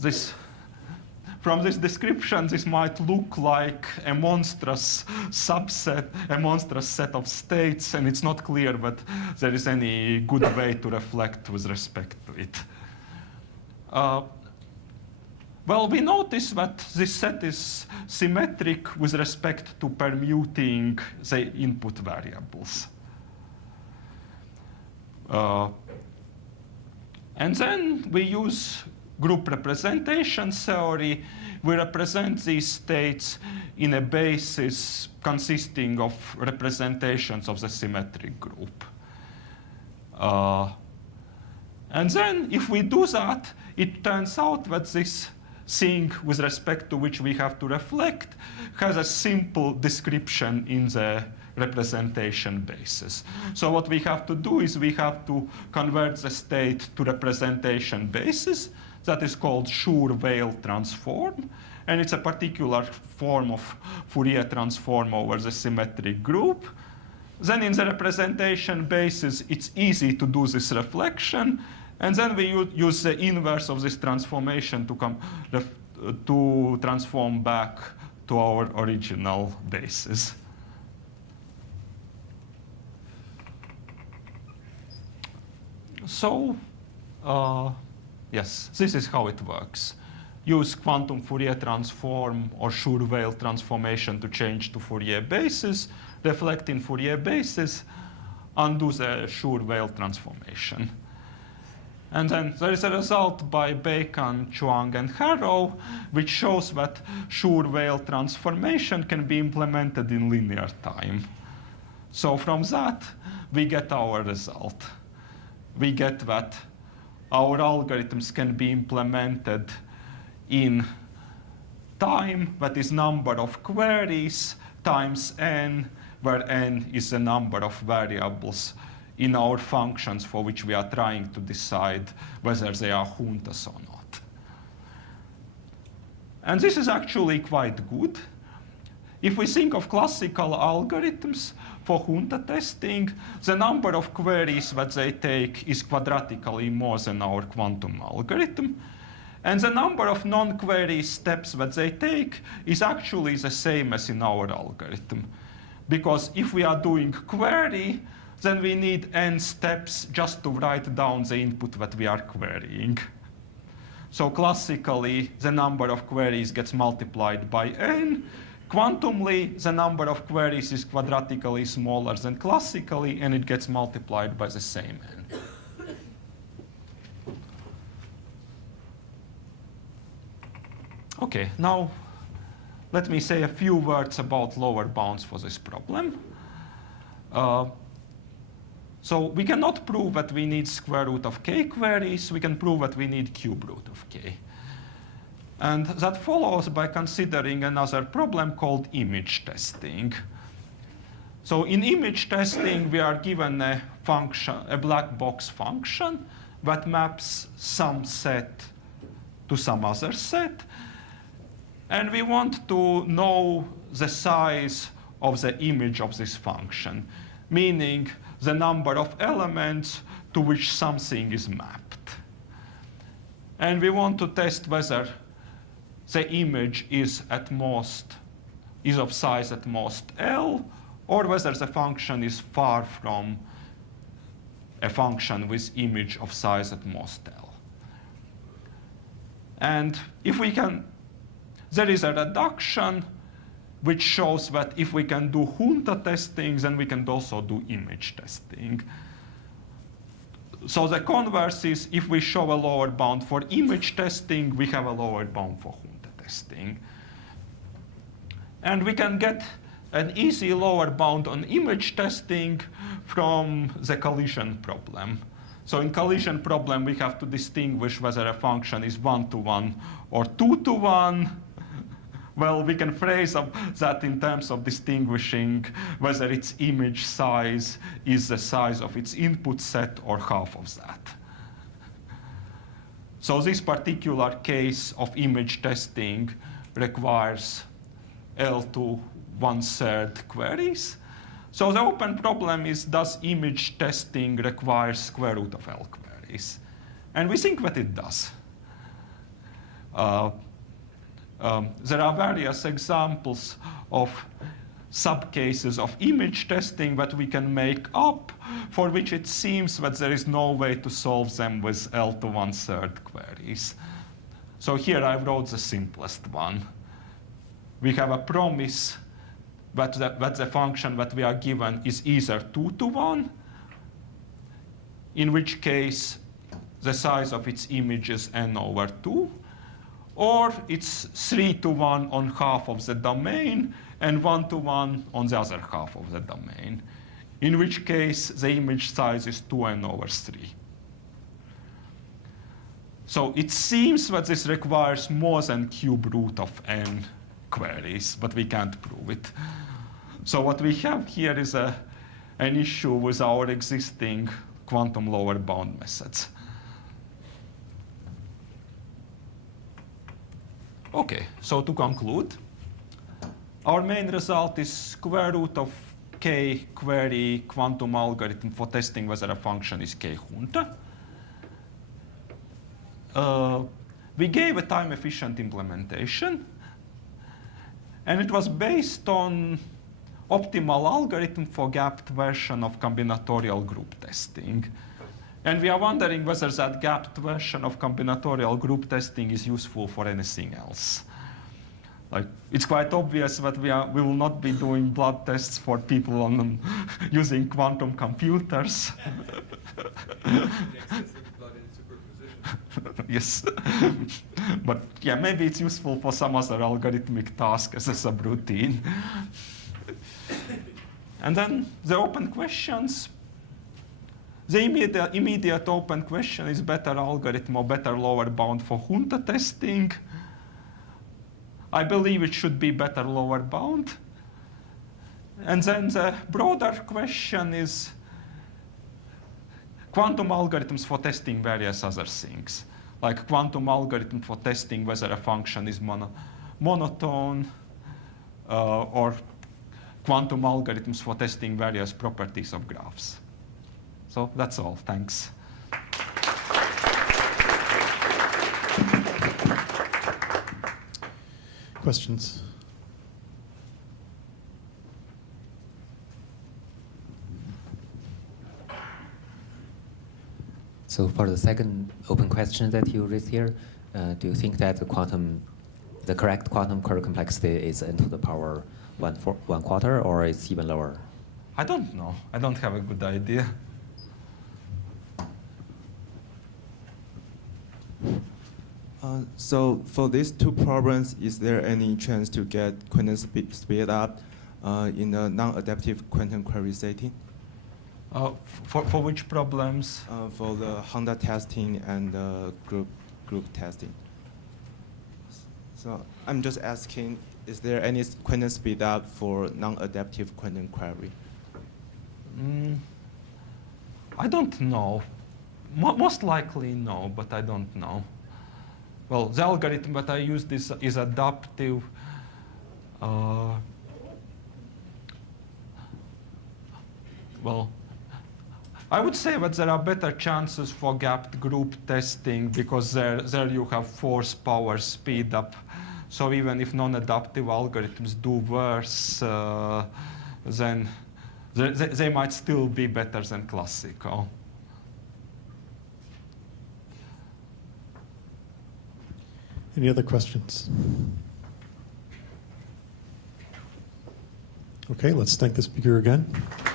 From this description, this might look like a monstrous subset, a monstrous set of states, and it's not clear that there is any good way to reflect with respect to it. Well, we notice that this set is symmetric with respect to permuting the input variables. And then we use group representation theory. We represent these states in a basis consisting of representations of the symmetric group. And then if we do that, it turns out that this thing with respect to which we have to reflect has a simple description in the representation basis. So what we have to do is we have to convert the state to representation basis. That is called Schur-Weyl transform. And it's a particular form of Fourier transform over the symmetric group. Then in the representation basis, it's easy to do this reflection. And then we use the inverse of this transformation to transform back to our original basis. So, yes, this is how it works. Use quantum Fourier transform or Schur-Weyl transformation to change to Fourier basis, reflect in Fourier basis, undo the Schur-Weyl transformation. And then there is a result by Bacon, Chuang, and Harrow, which shows that Schur-Weyl transformation can be implemented in linear time. So from that, we get our result. We get that our algorithms can be implemented in time, that is number of queries times n, where n is the number of variables in our functions for which we are trying to decide whether they are juntas or not. And this is actually quite good. If we think of classical algorithms for junta testing, the number of queries that they take is quadratically more than our quantum algorithm. And the number of non-query steps that they take is actually the same as in our algorithm. Because if we are doing query, then we need n steps just to write down the input that we are querying. So classically, the number of queries gets multiplied by n. Quantumly, the number of queries is quadratically smaller than classically, and it gets multiplied by the same n. OK, now let me say a few words about lower bounds for this problem. So we cannot prove that we need square root of k queries. We can prove that we need cube root of k. And that follows by considering another problem called image testing. So in image testing, we are given a function, a black box function that maps some set to some other set. And we want to know the size of the image of this function, meaning the number of elements to which something is mapped. And we want to test whether the image is of size at most L, or whether the function is far from a function with image of size at most L. And if we can, there is a reduction which shows that if we can do junta testing, then we can also do image testing. So the converse is, if we show a lower bound for image testing, we have a lower bound for junta testing. And we can get an easy lower bound on image testing from the collision problem. So in collision problem, we have to distinguish whether a function is 1-to-1 or 2-to-1. Well, we can phrase that in terms of distinguishing whether its image size is the size of its input set or half of that. So this particular case of image testing requires L to 1/3 queries. So the open problem is, does image testing require square root of L queries? And we think that it does. There are various examples of subcases of image testing that we can make up, for which it seems that there is no way to solve them with L to 1/3 queries. So here I wrote the simplest one. We have a promise that the function that we are given is either 2 to 1, in which case the size of its image is n over 2, or it's 3 to 1 on half of the domain and 1 to 1 on the other half of the domain, in which case the image size is 2n over 3. So it seems that this requires more than cube root of n queries, but we can't prove it. So what we have here is an issue with our existing quantum lower bound methods. Okay, so to conclude, our main result is square root of k query quantum algorithm for testing whether a function is k-junta. We gave a time-efficient implementation, and it was based on optimal algorithm for gapped version of combinatorial group testing. And we are wondering whether that gapped version of combinatorial group testing is useful for anything else. Like, it's quite obvious that we will not be doing blood tests for people on using quantum computers. Yes. But yeah, maybe it's useful for some other algorithmic task as a subroutine. And then the open questions. The immediate open question is better algorithm or better lower bound for junta testing. I believe it should be better lower bound. And then the broader question is quantum algorithms for testing various other things, like quantum algorithm for testing whether a function is monotone, or quantum algorithms for testing various properties of graphs. So that's all. Thanks. Questions? So for the second open question that you raised here, do you think that the correct quantum Kerr complexity is n to the power 1/4, or it's even lower? I don't know. I don't have a good idea. So for these two problems, is there any chance to get quantum speed up in a non-adaptive quantum query setting? For which problems? For the Honda testing and group testing. So I'm just asking, is there any quantum speed up for non-adaptive quantum query? I don't know. Most likely no, but I don't know. Well, the algorithm that I used is adaptive. Well, I would say that there are better chances for gapped group testing because there you have force power speed up. So even if non-adaptive algorithms do worse, then they might still be better than classical. Any other questions? Okay, let's thank the speaker again.